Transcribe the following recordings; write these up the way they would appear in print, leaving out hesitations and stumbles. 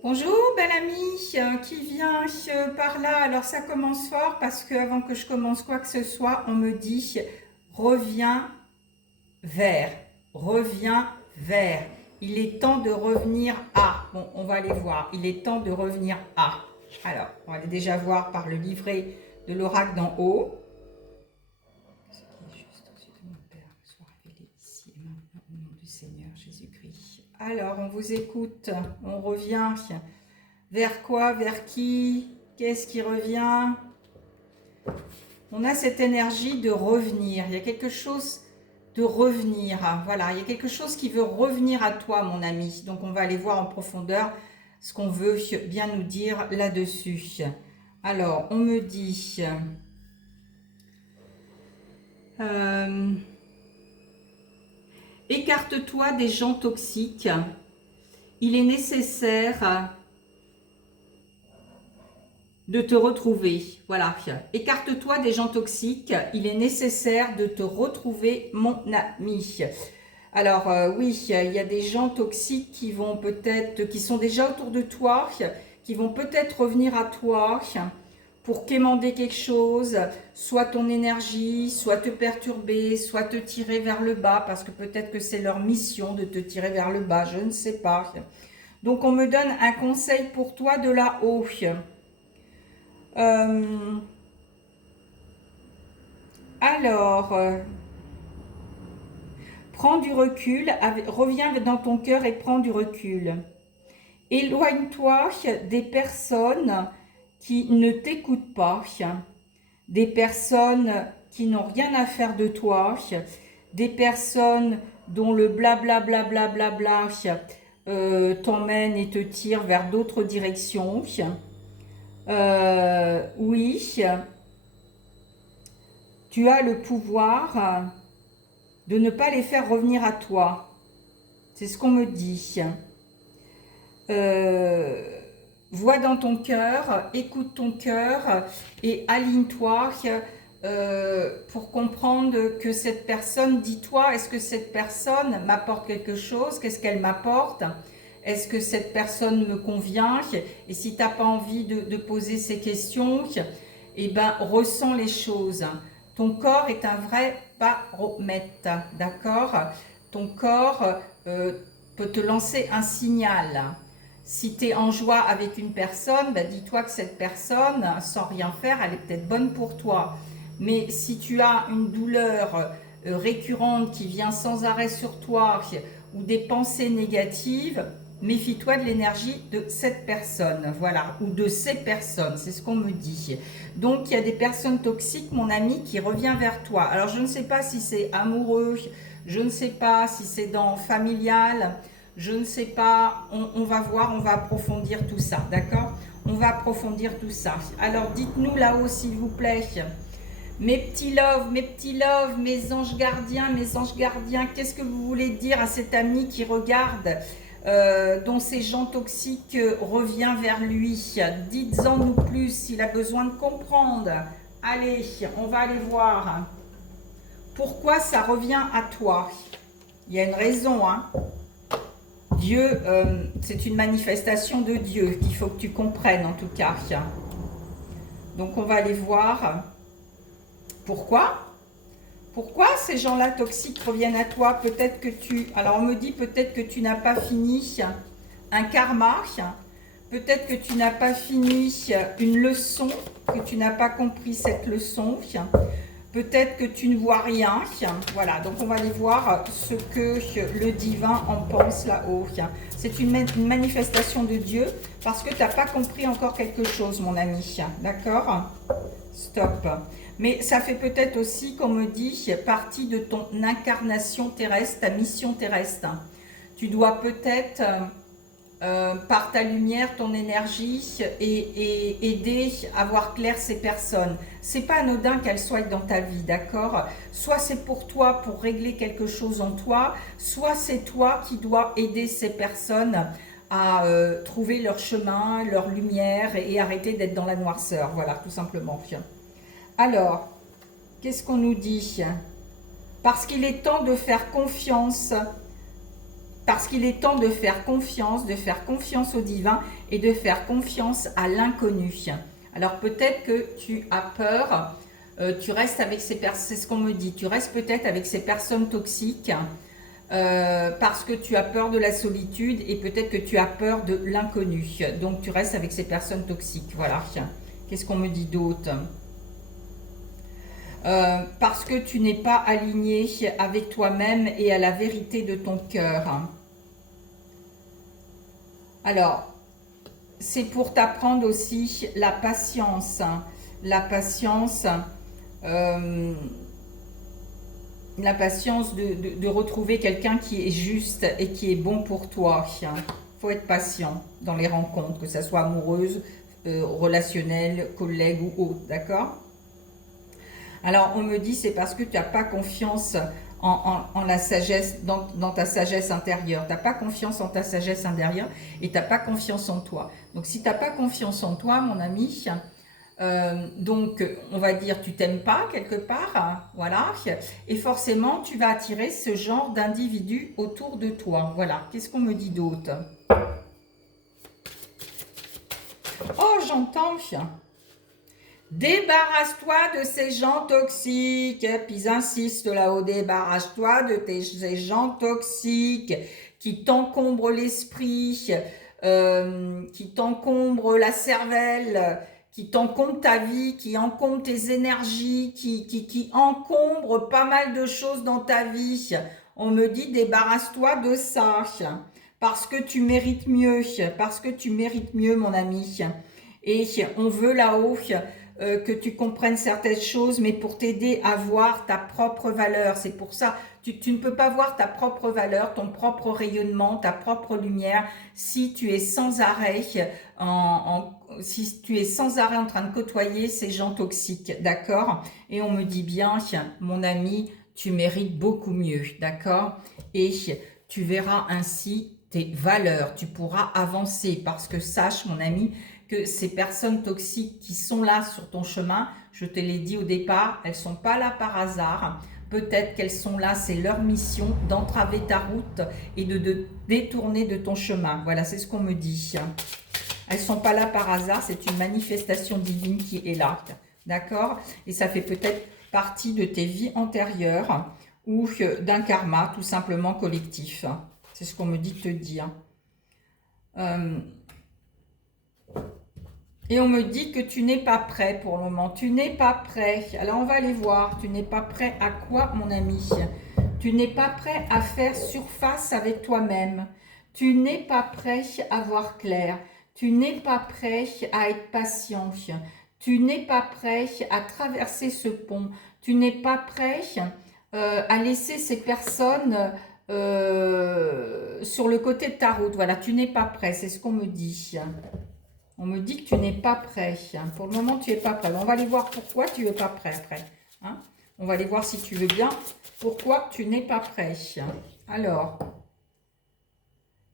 Bonjour, belle amie qui vient par là. Alors ça commence fort parce que avant que je commence quoi que ce soit, on me dit reviens vers, reviens vers. Il est temps de revenir à. Bon, on va aller voir. Il est temps de revenir à. Alors, on va aller déjà voir par le livret de l'oracle d'en haut. Ce qui est juste aux yeux de mon Père soit révélé ici et maintenant au nom du Seigneur Jésus-Christ. Alors, on vous écoute. On revient. Vers quoi? Vers qui? Qu'est-ce qui revient? On a cette énergie de revenir. Il y a quelque chose de revenir. Voilà, il y a quelque chose qui veut revenir à toi, mon ami. Donc, on va aller voir en profondeur ce qu'on veut bien nous dire là-dessus. Alors, on me dit... écarte-toi des gens toxiques. Il est nécessaire de te retrouver. Voilà. Écarte-toi des gens toxiques. Il est nécessaire de te retrouver, mon ami. Alors, oui, il y a des gens toxiques qui vont peut-être, qui sont déjà autour de toi, qui vont peut-être revenir à toi pour quémander quelque chose, soit ton énergie, soit te perturber, soit te tirer vers le bas, parce que peut-être que c'est leur mission de te tirer vers le bas, je ne sais pas. Donc, on me donne un conseil pour toi de là-haut. Euh, alors, prends du recul, reviens dans ton cœur et prends du recul. Éloigne-toi des personnes qui ne t'écoutent pas, des personnes qui n'ont rien à faire de toi, des personnes dont le blablabla t'emmène et te tire vers d'autres directions. Oui, tu as le pouvoir de ne pas les faire revenir à toi. C'est ce qu'on me dit. Vois dans ton cœur, écoute ton cœur et aligne-toi pour comprendre que cette personne, dis-toi, est-ce que cette personne m'apporte quelque chose? Qu'est-ce qu'elle m'apporte? Est-ce que cette personne me convient? Et si tu n'as pas envie de poser ces questions, eh ben, ressens les choses. Ton corps est un vrai baromètre, d'accord? Ton corps peut te lancer un signal. Si tu es en joie avec une personne, bah dis-toi que cette personne, sans rien faire, elle est peut-être bonne pour toi. Mais si tu as une douleur récurrente qui vient sans arrêt sur toi ou des pensées négatives, méfie-toi de l'énergie de cette personne, voilà, ou de ces personnes, c'est ce qu'on me dit. Donc il y a des personnes toxiques, mon ami, qui revient vers toi. Alors je ne sais pas si c'est amoureux, je ne sais pas si c'est dans familial, je ne sais pas, on va voir, on va approfondir tout ça, d'accord? On va approfondir tout ça. Alors dites-nous là-haut, s'il vous plaît, mes petits loves, mes petits loves, mes anges gardiens, qu'est-ce que vous voulez dire à cet ami qui regarde, dont ces gens toxiques revient vers lui? Dites-en nous plus s'il a besoin de comprendre. Allez, on va aller voir. Pourquoi ça revient à toi? Il y a une raison, hein? Dieu, c'est une manifestation de Dieu qu'il faut que tu comprennes en tout cas. Donc on va aller voir pourquoi. Pourquoi ces gens-là toxiques reviennent à toi? Peut-être que tu... Alors on me dit peut-être que tu n'as pas fini un karma, peut-être que tu n'as pas fini une leçon, que tu n'as pas compris cette leçon, peut-être que tu ne vois rien. Voilà, donc on va aller voir ce que le divin en pense là-haut. C'est une manifestation de Dieu parce que tu n'as pas compris encore quelque chose, mon ami. D'accord? Stop. Mais ça fait peut-être aussi, comme on me dit, partie de ton incarnation terrestre, ta mission terrestre. Tu dois peut-être, par ta lumière, ton énergie, et aider à voir clair ces personnes. C'est pas anodin qu'elles soient dans ta vie, d'accord? Soit c'est pour toi, pour régler quelque chose en toi, soit c'est toi qui dois aider ces personnes à trouver leur chemin, leur lumière et arrêter d'être dans la noirceur. Voilà, tout simplement. Alors, qu'est-ce qu'on nous dit? Parce qu'il est temps de faire confiance parce qu'il est temps de faire confiance au divin et de faire confiance à l'inconnu. Alors peut-être que tu as peur, tu restes avec ces personnes, c'est ce qu'on me dit, tu restes peut-être avec ces personnes toxiques parce que tu as peur de la solitude et peut-être que tu as peur de l'inconnu. Donc tu restes avec ces personnes toxiques, voilà. Qu'est-ce qu'on me dit d'autre? Parce que tu n'es pas aligné avec toi-même et à la vérité de ton cœur. Alors, c'est pour t'apprendre aussi la patience. La patience, de retrouver quelqu'un qui est juste et qui est bon pour toi. Il faut être patient dans les rencontres, que ce soit amoureuse, relationnelle, collègue ou autre, d'accord? Alors, on me dit, c'est parce que tu n'as pas confiance en la sagesse, dans ta sagesse intérieure. Tu n'as pas confiance en ta sagesse intérieure et tu n'as pas confiance en toi. Donc, si tu n'as pas confiance en toi, mon ami, donc, on va dire, tu t'aimes pas quelque part, hein, voilà. Et forcément, tu vas attirer ce genre d'individu autour de toi. Voilà. Qu'est-ce qu'on me dit d'autre? Oh, j'entends. Débarrasse-toi de ces gens toxiques. Puis ils insistent là-haut, débarrasse-toi de ces gens toxiques qui t'encombrent l'esprit, qui t'encombrent la cervelle, qui t'encombrent ta vie, qui encombrent tes énergies, qui encombrent pas mal de choses dans ta vie. On me dit, débarrasse-toi de ça, parce que tu mérites mieux, mon ami. Et on veut là-haut que tu comprennes certaines choses, mais pour t'aider à voir ta propre valeur. C'est pour ça, tu ne peux pas voir ta propre valeur, ton propre rayonnement, ta propre lumière, si tu es sans arrêt si tu es sans arrêt en train de côtoyer ces gens toxiques, d'accord? Et on me dit bien, mon ami, tu mérites beaucoup mieux, d'accord? Et tu verras ainsi tes valeurs, tu pourras avancer, parce que sache, mon ami, que ces personnes toxiques qui sont là sur ton chemin, je te l'ai dit au départ, elles ne sont pas là par hasard. Peut-être qu'elles sont là, c'est leur mission d'entraver ta route et de détourner de ton chemin. Voilà, c'est ce qu'on me dit. Elles ne sont pas là par hasard, c'est une manifestation divine qui est là. D'accord? Et ça fait peut-être partie de tes vies antérieures ou d'un karma tout simplement collectif. C'est ce qu'on me dit de te dire. Et on me dit que tu n'es pas prêt pour le moment. Tu n'es pas prêt. Alors on va aller voir. Tu n'es pas prêt à quoi, mon ami? Tu n'es pas prêt à faire surface avec toi-même. Tu n'es pas prêt à voir clair. Tu n'es pas prêt à être patient. Tu n'es pas prêt à traverser ce pont. Tu n'es pas prêt à laisser ces personnes sur le côté de ta route. Voilà, tu n'es pas prêt. C'est ce qu'on me dit. On me dit que tu n'es pas prêt. Pour le moment, tu n'es pas prêt. On va aller voir pourquoi tu n'es pas prêt après. Hein? On va aller voir si tu veux bien pourquoi tu n'es pas prêt. Alors,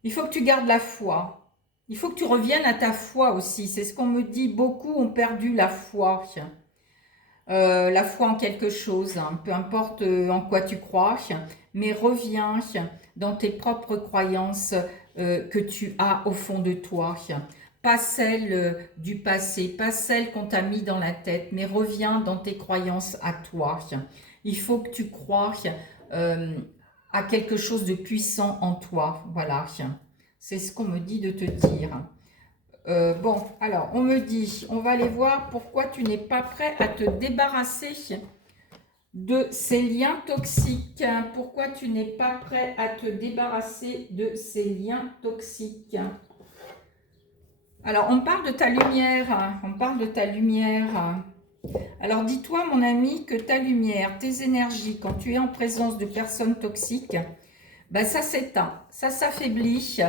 il faut que tu gardes la foi. Il faut que tu reviennes à ta foi aussi. C'est ce qu'on me dit. Beaucoup ont perdu la foi. La foi en quelque chose. Hein. Peu importe en quoi tu crois. Mais reviens dans tes propres croyances que tu as au fond de toi. Pas celle du passé, pas celle qu'on t'a mis dans la tête, mais reviens dans tes croyances à toi. Il faut que tu crois à quelque chose de puissant en toi. Voilà, c'est ce qu'on me dit de te dire. Bon, alors, on me dit, on va aller voir pourquoi tu n'es pas prêt à te débarrasser de ces liens toxiques. Pourquoi tu n'es pas prêt à te débarrasser de ces liens toxiques? Alors, on parle de ta lumière, on parle de ta lumière. Alors, dis-toi, mon ami, que ta lumière, tes énergies, quand tu es en présence de personnes toxiques, ben ça s'éteint, ça s'affaiblit.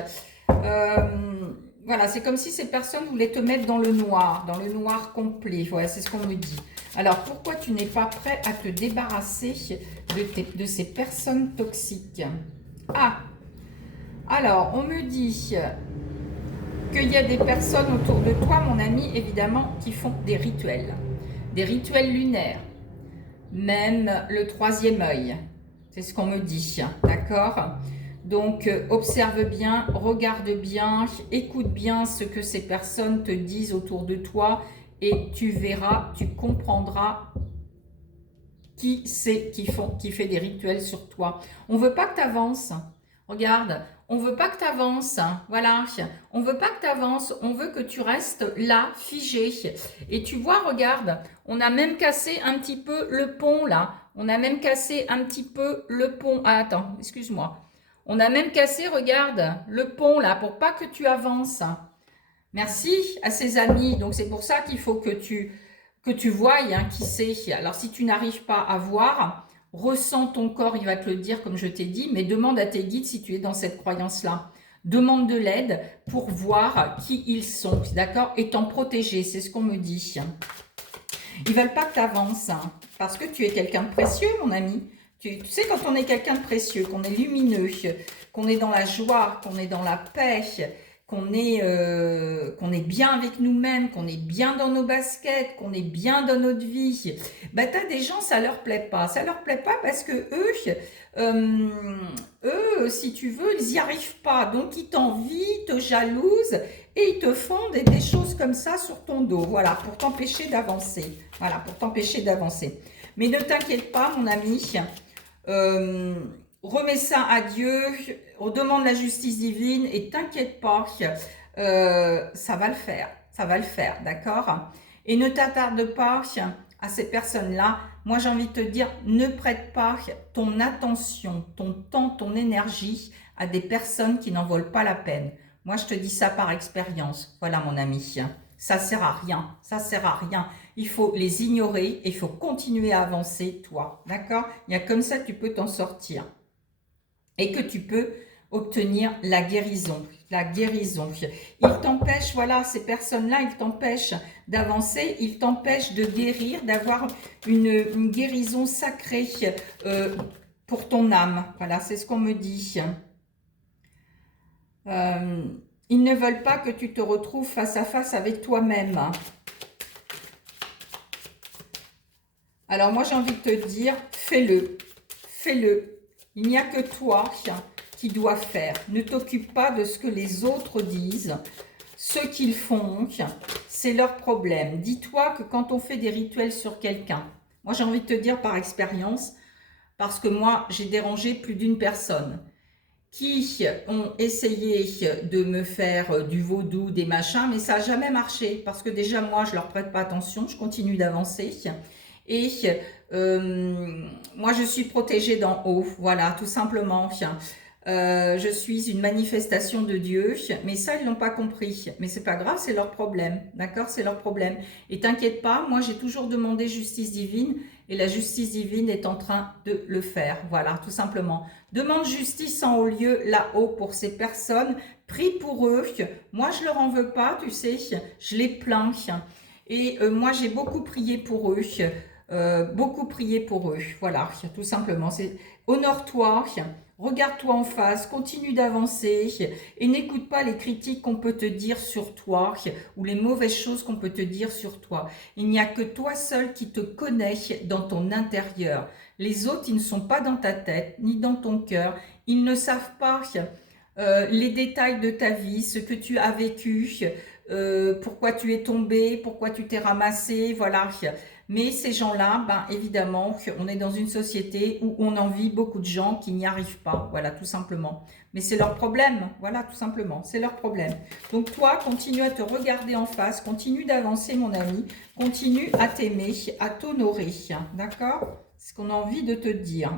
Voilà, c'est comme si ces personnes voulaient te mettre dans le noir complet. Voilà, c'est ce qu'on me dit. Alors, pourquoi tu n'es pas prêt à te débarrasser de ces personnes toxiques? Ah, alors, on me dit qu'il y a des personnes autour de toi, mon ami, évidemment, qui font des rituels lunaires, même le troisième œil, c'est ce qu'on me dit, d'accord? Donc, observe bien, regarde bien, écoute bien ce que ces personnes te disent autour de toi et tu verras, tu comprendras qui c'est qui fait des rituels sur toi. On veut pas que tu avances. Regarde, on veut pas que tu avances. Voilà, on veut pas que tu avances, on veut que tu restes là, figé. Et tu vois, regarde, on a même cassé un petit peu le pont là. On a même cassé un petit peu le pont. Ah, attends, excuse-moi. On a même cassé, regarde, le pont là pour pas que tu avances. Merci à ses amis. Donc c'est pour ça qu'il faut que tu voies hein, qui c'est. Alors si tu n'arrives pas à voir, ressens ton corps, il va te le dire comme je t'ai dit, mais demande à tes guides si tu es dans cette croyance-là. Demande de l'aide pour voir qui ils sont, d'accord? Et t'en protéger, c'est ce qu'on me dit. Ils veulent pas que tu avances, hein, parce que tu es quelqu'un de précieux, mon ami. Tu sais, quand on est quelqu'un de précieux, qu'on est lumineux, qu'on est dans la joie, qu'on est dans la paix, qu'on est bien avec nous-mêmes, qu'on est bien dans nos baskets, qu'on est bien dans notre vie, bah, tu as des gens, ça leur plaît pas. Ça leur plaît pas parce que eux, si tu veux, ils n'y arrivent pas. Donc, ils t'envient, te jalousent et ils te font des choses comme ça sur ton dos. Voilà, pour t'empêcher d'avancer. Voilà, pour t'empêcher d'avancer. Mais ne t'inquiète pas, mon ami. Remets ça à Dieu, on demande la justice divine et t'inquiète pas, ça va le faire, d'accord? Et ne t'attarde pas à ces personnes-là. Moi, j'ai envie de te dire, ne prête pas ton attention, ton temps, ton énergie à des personnes qui n'en valent pas la peine. Moi, je te dis ça par expérience. Voilà, mon ami. Ça sert à rien, ça sert à rien. Il faut les ignorer et il faut continuer à avancer, toi. D'accord? Il y a comme ça que tu peux t'en sortir. Et que tu peux obtenir la guérison. La guérison. Ils t'empêchent, voilà, ces personnes-là, ils t'empêchent d'avancer, ils t'empêchent de guérir, d'avoir une guérison sacrée pour ton âme. Voilà, c'est ce qu'on me dit. Ils ne veulent pas que tu te retrouves face à face avec toi-même. Alors moi, j'ai envie de te dire, fais-le. Fais-le. Il n'y a que toi qui dois faire. Ne t'occupe pas de ce que les autres disent. Ce qu'ils font, c'est leur problème. Dis-toi que quand on fait des rituels sur quelqu'un, moi j'ai envie de te dire par expérience, parce que moi j'ai dérangé plus d'une personne qui ont essayé de me faire du vaudou, des machins, mais ça n'a jamais marché, parce que déjà moi je leur prête pas attention, je continue d'avancer. Et moi, je suis protégée d'en haut, voilà, tout simplement. Je suis une manifestation de Dieu, mais ça, ils n'ont pas compris. Mais c'est pas grave, c'est leur problème, d'accord? C'est leur problème. Et t'inquiète pas, moi, j'ai toujours demandé justice divine, et la justice divine est en train de le faire, voilà, tout simplement. Demande justice en haut lieu, là-haut, pour ces personnes. Prie pour eux. Moi, je leur en veux pas, tu sais, je les plains. Et moi, j'ai beaucoup prié pour eux. Beaucoup prier pour eux, voilà, tout simplement. C'est honore-toi, regarde-toi en face, continue d'avancer et n'écoute pas les critiques qu'on peut te dire sur toi ou les mauvaises choses qu'on peut te dire sur toi. Il n'y a que toi seul qui te connais dans ton intérieur. Les autres, ils ne sont pas dans ta tête ni dans ton cœur. Ils ne savent pas les détails de ta vie, ce que tu as vécu, pourquoi tu es tombé, pourquoi tu t'es ramassé, voilà. Mais ces gens-là, ben, évidemment, on est dans une société où on envie beaucoup de gens qui n'y arrivent pas, voilà, tout simplement. Mais c'est leur problème, voilà, tout simplement, c'est leur problème. Donc toi, continue à te regarder en face, continue d'avancer, mon ami, continue à t'aimer, à t'honorer, d'accord? C'est ce qu'on a envie de te dire.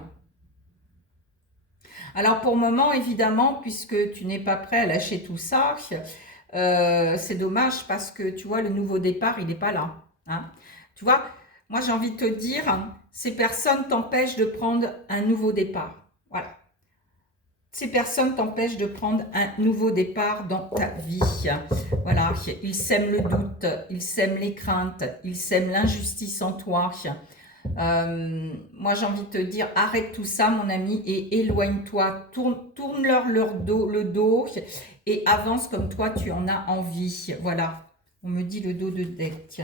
Alors pour le moment, évidemment, puisque tu n'es pas prêt à lâcher tout ça, c'est dommage parce que, tu vois, le nouveau départ, il n'est pas là, hein. Tu vois, moi j'ai envie de te dire, ces personnes t'empêchent de prendre un nouveau départ. Voilà. Ces personnes t'empêchent de prendre un nouveau départ dans ta vie. Voilà, ils sèment le doute, ils sèment les craintes, ils sèment l'injustice en toi. Moi j'ai envie de te dire, arrête tout ça mon ami et éloigne-toi, tourne-leur le dos et avance comme toi tu en as envie. Voilà, on me dit le dos de deck.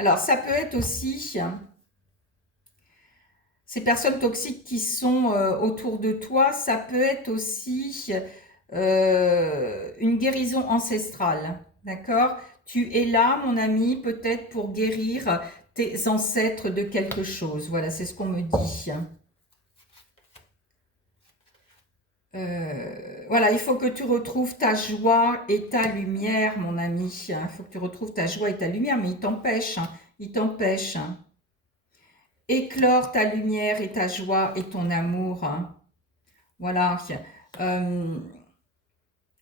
Alors ça peut être aussi, ces personnes toxiques qui sont autour de toi, ça peut être aussi une guérison ancestrale, d'accord? Tu es là, mon ami, peut-être pour guérir tes ancêtres de quelque chose. Voilà, c'est ce qu'on me dit. Voilà, il faut que tu retrouves ta joie et ta lumière, mon ami. Il faut que tu retrouves ta joie et ta lumière, mais il t'empêche, hein, il t'empêche. Éclore ta lumière et ta joie et ton amour. Hein. Voilà. Euh,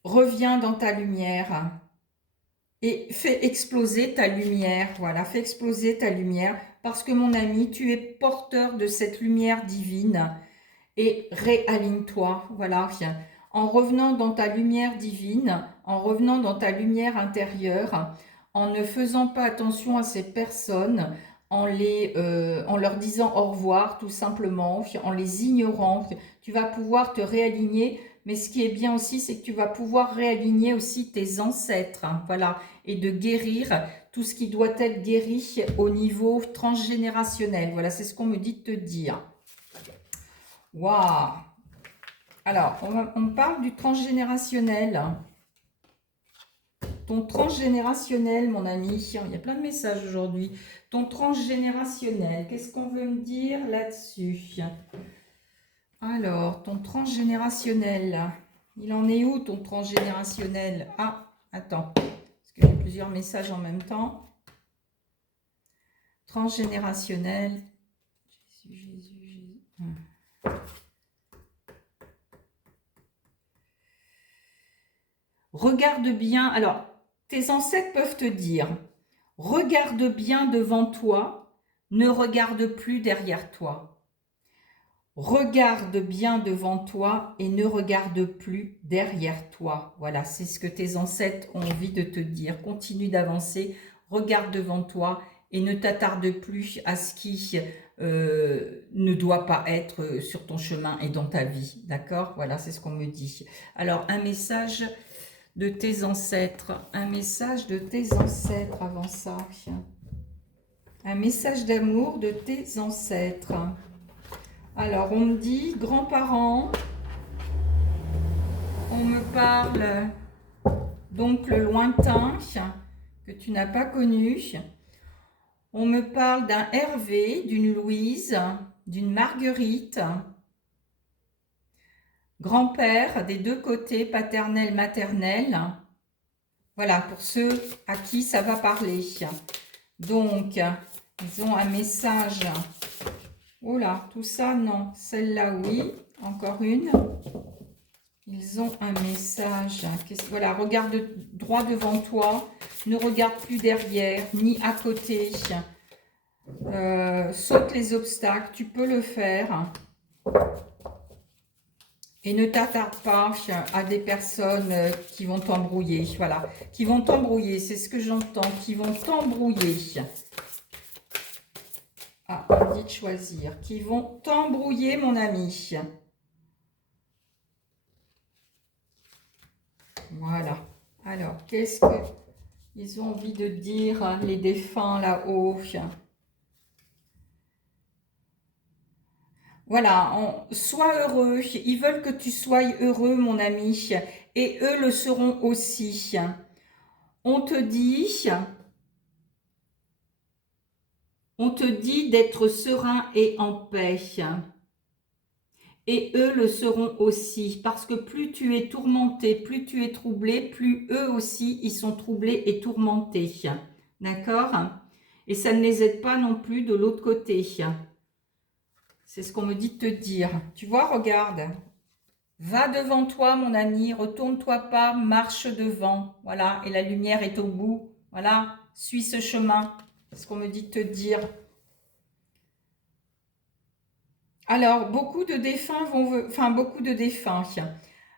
reviens dans ta lumière et fais exploser ta lumière. Voilà, fais exploser ta lumière parce que, mon ami, tu es porteur de cette lumière divine. Et réaligne-toi, voilà, en revenant dans ta lumière divine, en revenant dans ta lumière intérieure, en ne faisant pas attention à ces personnes, en leur disant au revoir tout simplement, en les ignorant, tu vas pouvoir te réaligner, mais ce qui est bien aussi, c'est que tu vas pouvoir réaligner aussi tes ancêtres, hein, voilà, et de guérir tout ce qui doit être guéri au niveau transgénérationnel, voilà, c'est ce qu'on me dit de te dire. Waouh! Alors, on parle du transgénérationnel. Ton transgénérationnel, mon ami. Il y a plein de messages aujourd'hui. Ton transgénérationnel, qu'est-ce qu'on veut me dire là-dessus? Alors, ton transgénérationnel, il en est où ton transgénérationnel? Ah, attends, parce qu'il y a plusieurs messages en même temps. Transgénérationnel. Jésus. Regarde bien, alors, tes ancêtres peuvent te dire, regarde bien devant toi, ne regarde plus derrière toi. Regarde bien devant toi et ne regarde plus derrière toi. Voilà, c'est ce que tes ancêtres ont envie de te dire. Continue d'avancer, regarde devant toi et ne t'attarde plus à ce qui ne doit pas être sur ton chemin et dans ta vie. D'accord? Voilà, c'est ce qu'on me dit. Alors, un message de tes ancêtres, un message de tes ancêtres avant ça, un message d'amour de tes ancêtres. Alors, on me dit grands-parents, on me parle donc le lointain que tu n'as pas connu, on me parle d'un Hervé, d'une Louise, d'une Marguerite, grand-père des deux côtés, paternel, maternel. Voilà, pour ceux à qui ça va parler. Donc, ils ont un message. Oh là, tout ça, non. Celle-là, oui. Encore une. Ils ont un message. Voilà, regarde droit devant toi. Ne regarde plus derrière, ni à côté. Saute les obstacles. Tu peux le faire. Et ne t'attarde pas à des personnes qui vont t'embrouiller. Voilà, qui vont t'embrouiller. C'est ce que j'entends. Qui vont t'embrouiller. Ah, on dit de choisir. Qui vont t'embrouiller, mon ami. Voilà. Alors, qu'est-ce qu'ils ont envie de dire, les défunts là-haut? Voilà, sois heureux. Ils veulent que tu sois heureux, mon ami. Et eux le seront aussi. On te dit d'être serein et en paix. Et eux le seront aussi. Parce que plus tu es tourmenté, plus tu es troublé, plus eux aussi, ils sont troublés et tourmentés. D'accord? Et ça ne les aide pas non plus de l'autre côté. C'est ce qu'on me dit de te dire. Tu vois, regarde. Va devant toi, mon ami. Retourne-toi pas, marche devant. Voilà. Et la lumière est au bout. Voilà. Suis ce chemin. C'est ce qu'on me dit de te dire. Alors, beaucoup de défunts beaucoup de défunts.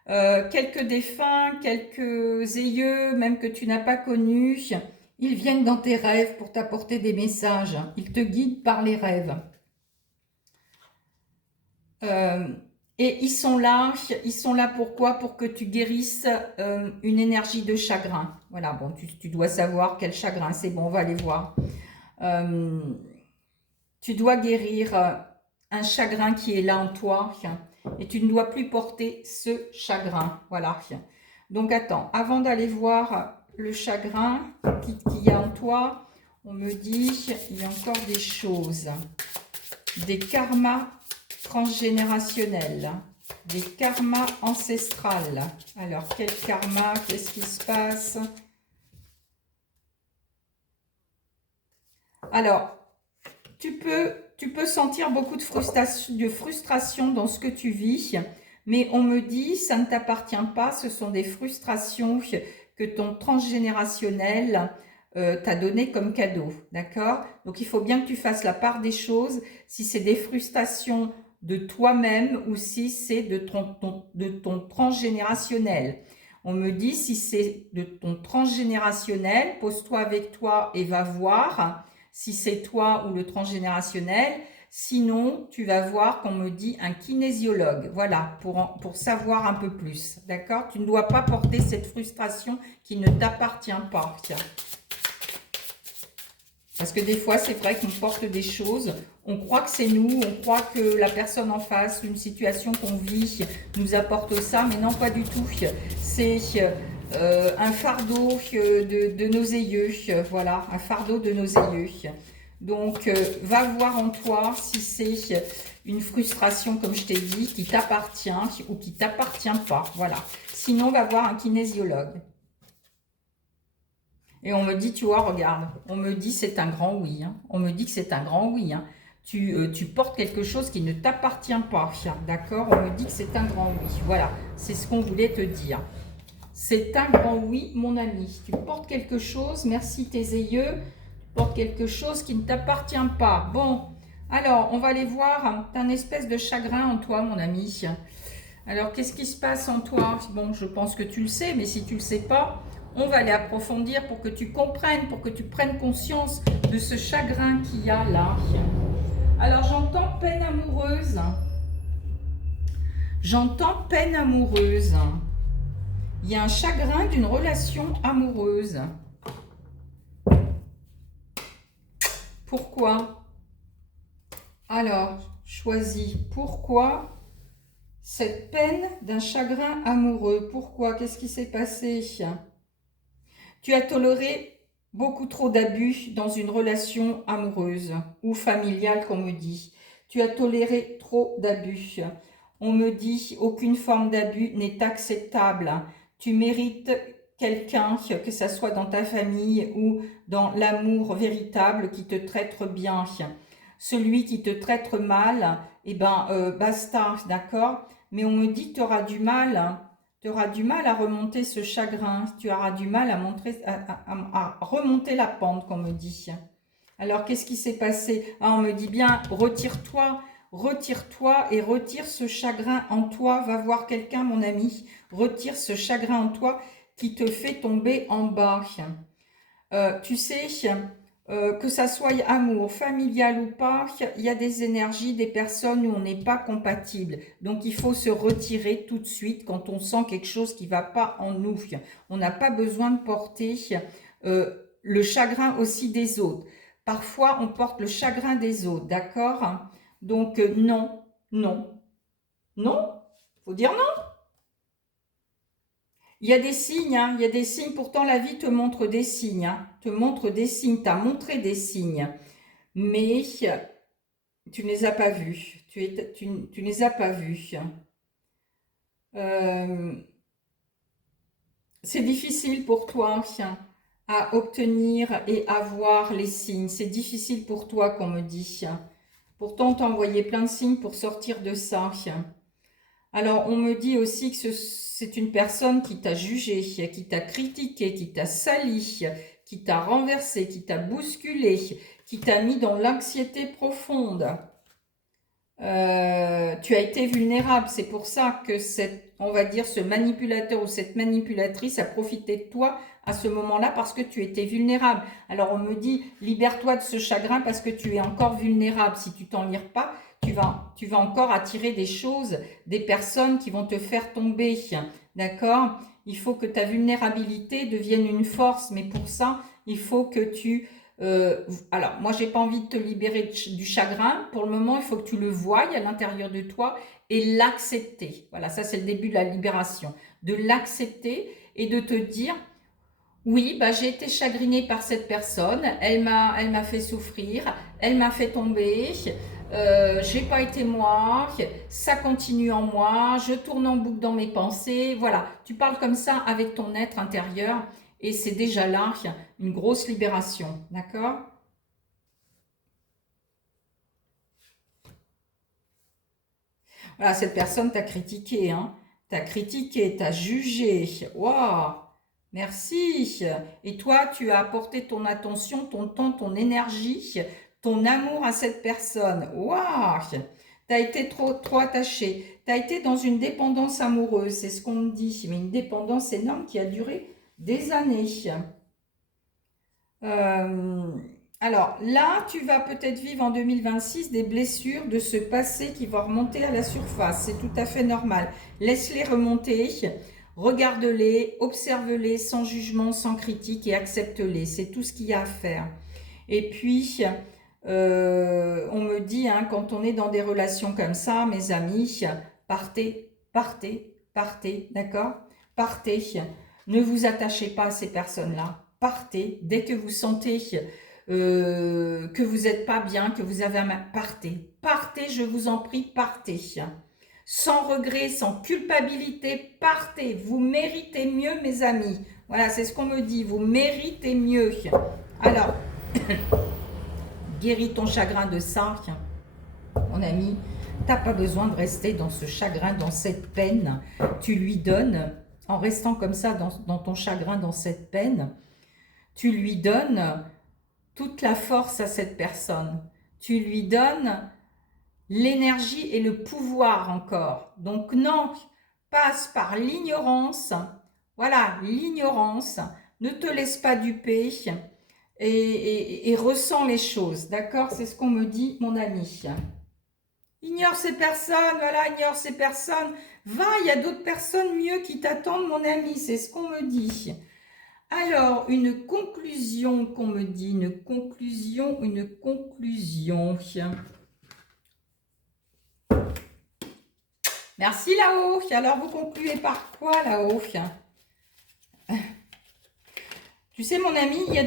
Quelques défunts, quelques aïeux, même que tu n'as pas connus, ils viennent dans tes rêves pour t'apporter des messages. Ils te guident par les rêves. Et ils sont là pourquoi? Pour que tu guérisses une énergie de chagrin. Voilà, bon, tu dois savoir quel chagrin, c'est bon, on va aller voir. Tu dois guérir un chagrin qui est là en toi et tu ne dois plus porter ce chagrin. Voilà. Donc attends, avant d'aller voir le chagrin qu'il y a en toi, on me dit il y a encore des choses, des karmas transgénérationnels, des karmas ancestrales. Alors quel karma, qu'est-ce qui se passe? Alors, tu peux sentir beaucoup de frustration dans ce que tu vis, mais on me dit, ça ne t'appartient pas, ce sont des frustrations que ton transgénérationnel t'a donné comme cadeau, d'accord? Donc, il faut bien que tu fasses la part des choses, si c'est des frustrations de toi-même ou si c'est de ton transgénérationnel. On me dit, si c'est de ton transgénérationnel, pose-toi avec toi et va voir si c'est toi ou le transgénérationnel. Sinon, tu vas voir qu'on me dit un kinésiologue. Voilà, pour savoir un peu plus. D'accord? Tu ne dois pas porter cette frustration qui ne t'appartient pas. Parce que des fois, c'est vrai qu'on porte des choses, on croit que c'est nous, on croit que la personne en face, une situation qu'on vit, nous apporte ça, mais non, pas du tout. C'est un fardeau de nos aïeux, voilà, un fardeau de nos aïeux. Donc, va voir en toi si c'est une frustration, comme je t'ai dit, qui t'appartient ou qui ne t'appartient pas, voilà. Sinon, va voir un kinésiologue. Et on me dit, tu vois, regarde, on me dit c'est un grand oui. Hein. On me dit que c'est un grand oui. Hein. Tu portes quelque chose qui ne t'appartient pas. D'accord? On me dit que c'est un grand oui. Voilà, c'est ce qu'on voulait te dire. C'est un grand oui, mon ami. Tu portes quelque chose, merci tes aïeux, tu portes quelque chose qui ne t'appartient pas. Bon, alors, on va aller voir. Tu as une espèce de chagrin en toi, mon ami. Alors, qu'est-ce qui se passe en toi? Bon, je pense que tu le sais, mais si tu ne le sais pas, on va aller approfondir pour que tu comprennes, pour que tu prennes conscience de ce chagrin qu'il y a là. Alors, j'entends peine amoureuse. J'entends peine amoureuse. Il y a un chagrin d'une relation amoureuse. Pourquoi? Alors, choisis. Pourquoi cette peine d'un chagrin amoureux? Pourquoi? Qu'est-ce qui s'est passé? Tu as toléré beaucoup trop d'abus dans une relation amoureuse ou familiale, qu'on me dit. Tu as toléré trop d'abus. On me dit aucune forme d'abus n'est acceptable. Tu mérites quelqu'un, que ce soit dans ta famille ou dans l'amour véritable, qui te traite bien. Celui qui te traite mal, eh ben, basta, d'accord? Mais on me dit que tu auras du mal. Tu auras du mal à remonter ce chagrin, tu auras du mal à remonter la pente, qu'on me dit. Alors, qu'est-ce qui s'est passé? Ah, on me dit bien, retire-toi et retire ce chagrin en toi. Va voir quelqu'un, mon ami. Retire ce chagrin en toi qui te fait tomber en bas. Tu sais, que ça soit amour, familial ou pas, il y a des énergies, des personnes où on n'est pas compatible. Donc, il faut se retirer tout de suite quand on sent quelque chose qui ne va pas en nous. On n'a pas besoin de porter le chagrin aussi des autres. Parfois, on porte le chagrin des autres, d'accord? Donc, non, non, non, faut dire non. Il y a des signes, hein, il y a des signes, pourtant la vie te montre des signes, hein, te montre des signes, t'a montré des signes, mais tu ne les as pas vus, tu ne les as pas vus. Euh, c'est difficile pour toi à obtenir et à voir les signes, c'est difficile pour toi qu'on me dit. Pourtant, t'as envoyé plein de signes pour sortir de ça. Alors, on me dit aussi que c'est une personne qui t'a jugé, qui t'a critiqué, qui t'a sali, qui t'a renversé, qui t'a bousculé, qui t'a mis dans l'anxiété profonde. Tu as été vulnérable, c'est pour ça que on va dire, ce manipulateur ou cette manipulatrice a profité de toi à ce moment-là parce que tu étais vulnérable. Alors, on me dit, libère-toi de ce chagrin parce que tu es encore vulnérable. Si tu t'en livres pas, tu vas encore attirer des choses, des personnes qui vont te faire tomber, d'accord? Il faut que ta vulnérabilité devienne une force, mais pour ça, il faut que tu Alors, moi, j'ai pas envie de te libérer du chagrin. Pour le moment, il faut que tu le voies à l'intérieur de toi et l'accepter. Voilà, ça, c'est le début de la libération. De l'accepter et de te dire, oui, bah, j'ai été chagrinée par cette personne, elle m'a fait souffrir, elle m'a fait tomber, j'ai pas été moi, ça continue en moi, je tourne en boucle dans mes pensées. Voilà, tu parles comme ça avec ton être intérieur et c'est déjà là une grosse libération, d'accord? Voilà, cette personne t'a critiqué, hein, t'a critiqué, t'a jugé. Waouh, merci. Et toi, tu as apporté ton attention, ton temps, ton énergie, ton amour à cette personne. Waouh, t'as été trop attaché. T'as été dans une dépendance amoureuse, c'est ce qu'on me dit, mais une dépendance énorme qui a duré des années. Euh, alors là, tu vas peut-être vivre en 2026 des blessures de ce passé qui va remonter à la surface. C'est tout à fait normal. Laisse-les remonter, regarde-les, observe-les sans jugement, sans critique et accepte-les. C'est tout ce qu'il y a à faire. Et puis, on me dit, hein, quand on est dans des relations comme ça, mes amis, partez, partez, partez, d'accord? Partez. Ne vous attachez pas à ces personnes-là. Partez. Dès que vous sentez que vous n'êtes pas bien, que vous avez un mal, partez. Partez, je vous en prie, partez. Sans regret, sans culpabilité, partez. Vous méritez mieux, mes amis. Voilà, c'est ce qu'on me dit. Vous méritez mieux. Alors, guéris ton chagrin de ça, mon ami. T'as pas besoin de rester dans ce chagrin, dans cette peine. Tu lui donnes, en restant comme ça dans ton chagrin, dans cette peine, tu lui donnes toute la force à cette personne. Tu lui donnes l'énergie et le pouvoir encore. Donc non, passe par l'ignorance. Voilà, l'ignorance. Ne te laisse pas duper et ressens les choses. D'accord? C'est ce qu'on me dit, mon ami. Ignore ces personnes, voilà, ignore ces personnes. Va, il y a d'autres personnes mieux qui t'attendent, mon ami. C'est ce qu'on me dit. Alors, une conclusion qu'on me dit, une conclusion, une conclusion. Merci là-haut. Alors, vous concluez par quoi là-haut? Tu sais, mon ami, il y a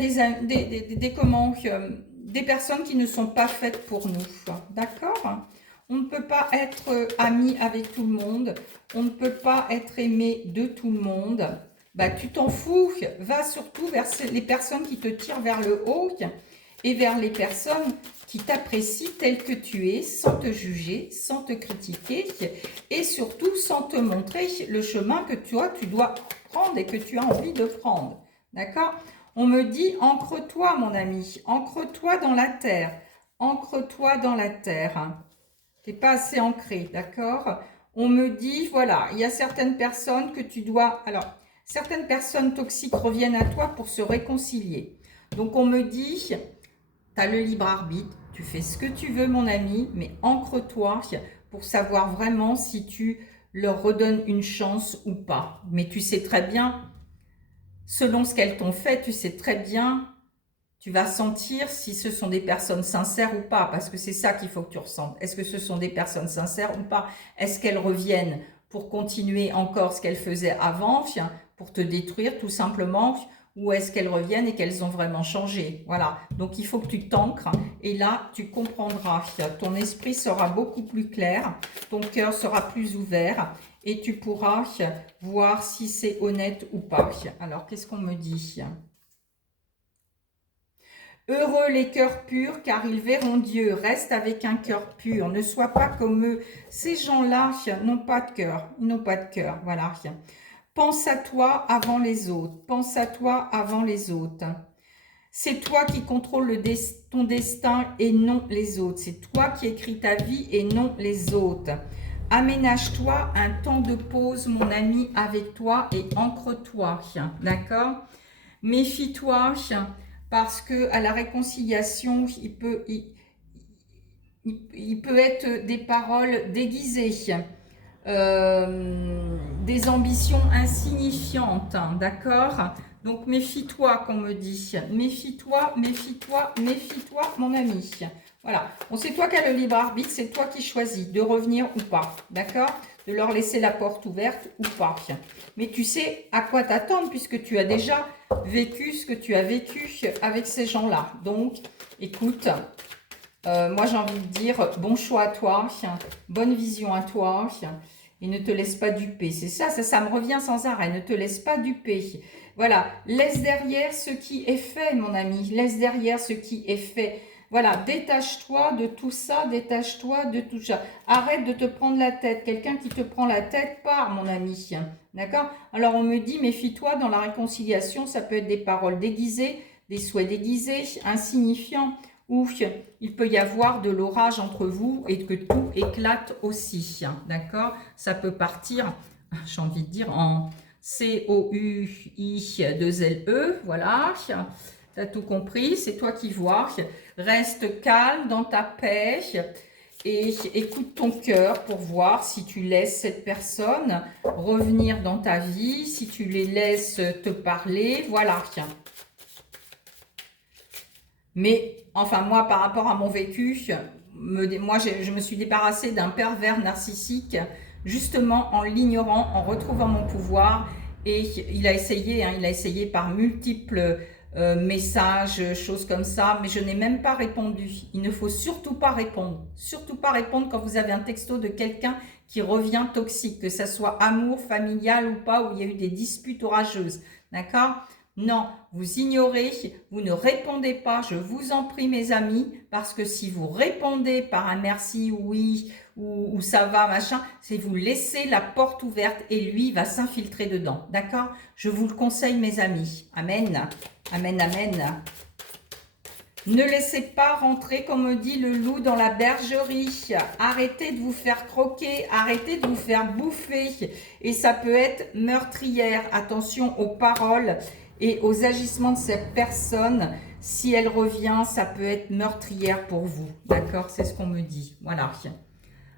des personnes qui ne sont pas faites pour nous. D'accord? On ne peut pas être ami avec tout le monde. On ne peut pas être aimé de tout le monde. Bah, tu t'en fous. Va surtout vers les personnes qui te tirent vers le haut et vers les personnes qui t'apprécient tel que tu es, sans te juger, sans te critiquer et surtout sans te montrer le chemin que toi, tu dois prendre et que tu as envie de prendre. D'accord? On me dit, ancre-toi, mon ami, ancre-toi dans la terre, ancre-toi dans la terre. Tu n'es pas assez ancré, d'accord? On me dit, voilà, il y a certaines personnes que tu dois... Alors, certaines personnes toxiques reviennent à toi pour se réconcilier. Donc, on me dit, tu as le libre arbitre, tu fais ce que tu veux, mon ami, mais ancre-toi pour savoir vraiment si tu leur redonnes une chance ou pas. Mais tu sais très bien, selon ce qu'elles t'ont fait, tu sais très bien, tu vas sentir si ce sont des personnes sincères ou pas, parce que c'est ça qu'il faut que tu ressentes. Est-ce que ce sont des personnes sincères ou pas? Est-ce qu'elles reviennent pour continuer encore ce qu'elles faisaient avant, pour te détruire tout simplement, ou est-ce qu'elles reviennent et qu'elles ont vraiment changé? Voilà, donc il faut que tu t'ancres, et là, tu comprendras. Ton esprit sera beaucoup plus clair, ton cœur sera plus ouvert, et tu pourras voir si c'est honnête ou pas. Alors, qu'est-ce qu'on me dit? Heureux les cœurs purs, car ils verront Dieu. Reste avec un cœur pur. Ne sois pas comme eux. Ces gens-là n'ont pas de cœur. Ils n'ont pas de cœur. Voilà. Pense à toi avant les autres. Pense à toi avant les autres. C'est toi qui contrôles ton destin et non les autres. C'est toi qui écris ta vie et non les autres. Aménage-toi un temps de pause, mon ami, avec toi et ancre-toi. D'accord? Méfie-toi parce que à la réconciliation, il peut être des paroles déguisées. des ambitions insignifiantes, hein, d'accord? Donc méfie-toi, qu'on me dit. Méfie-toi, méfie-toi, méfie-toi, mon ami. Voilà. Bon, c'est toi qui as le libre arbitre, c'est toi qui choisis de revenir ou pas, d'accord? De leur laisser la porte ouverte ou pas. Mais tu sais à quoi t'attendre puisque tu as déjà vécu ce que tu as vécu avec ces gens-là. Donc, écoute, moi j'ai envie de dire bon choix à toi, bonne vision à toi. Et ne te laisse pas duper. C'est ça, ça me revient sans arrêt. Ne te laisse pas duper. Voilà, laisse derrière ce qui est fait, mon ami. Laisse derrière ce qui est fait. Voilà, détache-toi de tout ça, détache-toi de tout ça. Arrête de te prendre la tête. Quelqu'un qui te prend la tête part, mon ami. D'accord? Alors on me dit, méfie-toi, dans la réconciliation, ça peut être des paroles déguisées, des souhaits déguisés, insignifiants, ou il peut y avoir de l'orage entre vous et que tout éclate aussi, d'accord? Ça peut partir, j'ai envie de dire, en COUI2LE, voilà, tu as tout compris, c'est toi qui vois. Reste calme dans ta paix et écoute ton cœur pour voir si tu laisses cette personne revenir dans ta vie, si tu les laisses te parler, voilà. Mais, enfin, moi, par rapport à mon vécu, moi, je me suis débarrassée d'un pervers narcissique, justement en l'ignorant, en retrouvant mon pouvoir. Et il a essayé, hein, il a essayé par multiples messages, choses comme ça, mais je n'ai même pas répondu. Il ne faut surtout pas répondre. Surtout pas répondre quand vous avez un texto de quelqu'un qui revient toxique, que ça soit amour, familial ou pas, où il y a eu des disputes orageuses. D'accord? Non, vous ignorez, vous ne répondez pas, je vous en prie mes amis, parce que si vous répondez par un merci, oui, ou ça va, machin, c'est vous laisser la porte ouverte et lui va s'infiltrer dedans, d'accord? Je vous le conseille mes amis, amen, amen, amen. Ne laissez pas rentrer, comme me dit le loup, dans la bergerie. Arrêtez de vous faire croquer, arrêtez de vous faire bouffer. Et ça peut être meurtrière. Attention aux paroles et aux agissements de cette personne. Si elle revient, ça peut être meurtrière pour vous. D'accord? C'est ce qu'on me dit. Voilà.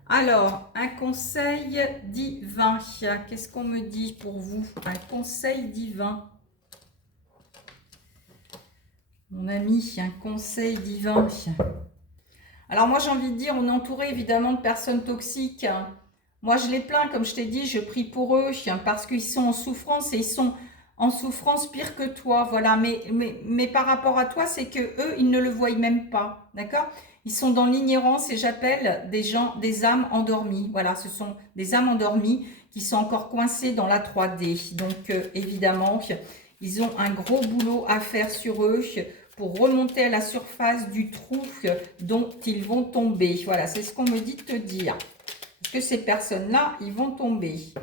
Alors, un conseil divin. Qu'est-ce qu'on me dit pour vous? Un conseil divin. Mon ami, un conseil divin. Alors moi j'ai envie de dire, on est entouré évidemment de personnes toxiques. Moi je les plains, comme je t'ai dit, je prie pour eux parce qu'ils sont en souffrance et ils sont en souffrance pire que toi. Voilà, mais par rapport à toi, c'est que eux, ils ne le voient même pas, d'accord? Ils sont dans l'ignorance et j'appelle des gens, des âmes endormies. Voilà, ce sont des âmes endormies qui sont encore coincées dans la 3D. Donc évidemment, ils ont un gros boulot à faire sur eux pour remonter à la surface du trou dont ils vont tomber. Voilà, c'est ce qu'on me dit de te dire. Parce que ces personnes-là, ils vont tomber.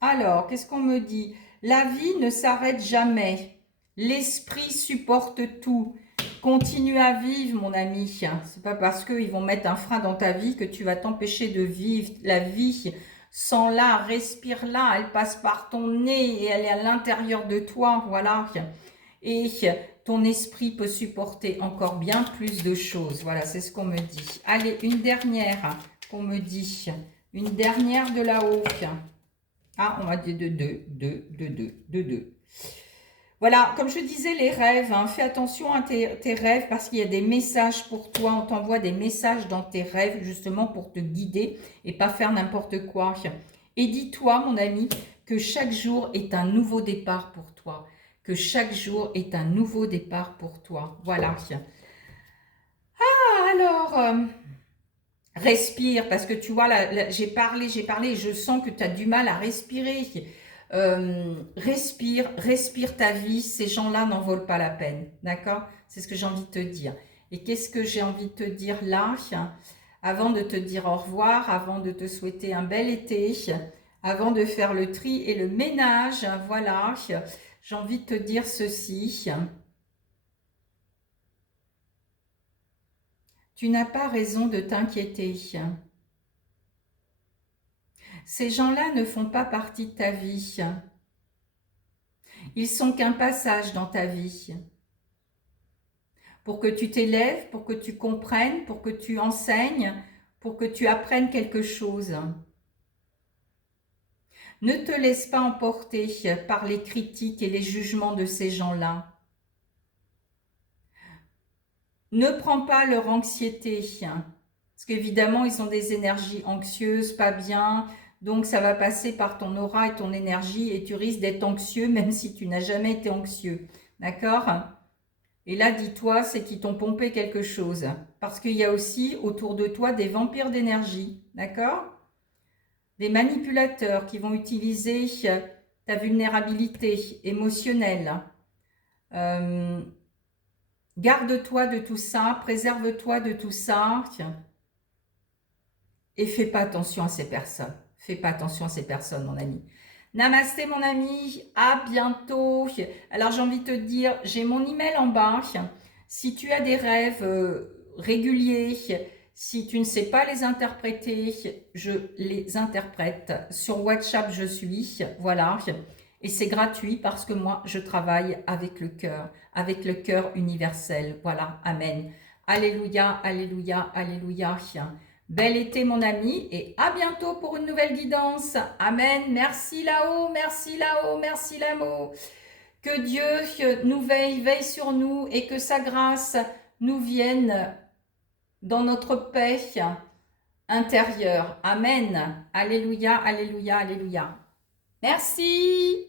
Alors, qu'est-ce qu'on me dit? La vie ne s'arrête jamais. L'esprit supporte tout. Continue à vivre, mon ami. C'est pas parce qu'ils vont mettre un frein dans ta vie que tu vas t'empêcher de vivre la vie. Sens-la, respire-la, elle passe par ton nez et elle est à l'intérieur de toi, voilà. Et ton esprit peut supporter encore bien plus de choses. Voilà, c'est ce qu'on me dit. Allez, une dernière qu'on me dit. Une dernière de là-haut. Ah, on m'a dit de deux. Voilà, comme je disais, les rêves, hein, fais attention à tes rêves parce qu'il y a des messages pour toi. On t'envoie des messages dans tes rêves justement pour te guider et pas faire n'importe quoi. Et dis-toi, mon ami, que chaque jour est un nouveau départ pour toi. Que chaque jour est un nouveau départ pour toi. Voilà. Ah, alors, respire parce que tu vois, là, j'ai parlé et je sens que tu as du mal à respirer. Respire ta vie, ces gens-là n'en valent pas la peine, d'accord? C'est ce que j'ai envie de te dire. Et qu'est-ce que j'ai envie de te dire là? Avant de te dire au revoir, avant de te souhaiter un bel été, avant de faire le tri et le ménage, voilà, j'ai envie de te dire ceci. Tu n'as pas raison de t'inquiéter. Ces gens-là ne font pas partie de ta vie. Ils sont qu'un passage dans ta vie. Pour que tu t'élèves, pour que tu comprennes, pour que tu enseignes, pour que tu apprennes quelque chose. Ne te laisse pas emporter par les critiques et les jugements de ces gens-là. Ne prends pas leur anxiété, parce qu'évidemment, ils ont des énergies anxieuses, pas bien, donc ça va passer par ton aura et ton énergie et tu risques d'être anxieux même si tu n'as jamais été anxieux. D'accord? Et là, dis-toi, c'est qu'ils t'ont pompé quelque chose. Parce qu'il y a aussi autour de toi des vampires d'énergie. D'accord? Des manipulateurs qui vont utiliser ta vulnérabilité émotionnelle. Garde-toi de tout ça, préserve-toi de tout ça. Et fais pas attention à ces personnes. Fais pas attention à ces personnes, mon ami. Namasté, mon ami. À bientôt. Alors, j'ai envie de te dire, j'ai mon email en bas. Si tu as des rêves réguliers, si tu ne sais pas les interpréter, je les interprète. Sur WhatsApp, je suis. Voilà. Et c'est gratuit parce que moi, je travaille avec le cœur universel. Voilà. Amen. Alléluia, alléluia, alléluia. Bel été mon ami et à bientôt pour une nouvelle guidance. Amen. Merci là-haut, merci là-haut, merci là-haut. Que Dieu nous veille sur nous et que sa grâce nous vienne dans notre paix intérieure. Amen. Alléluia, alléluia, alléluia. Merci.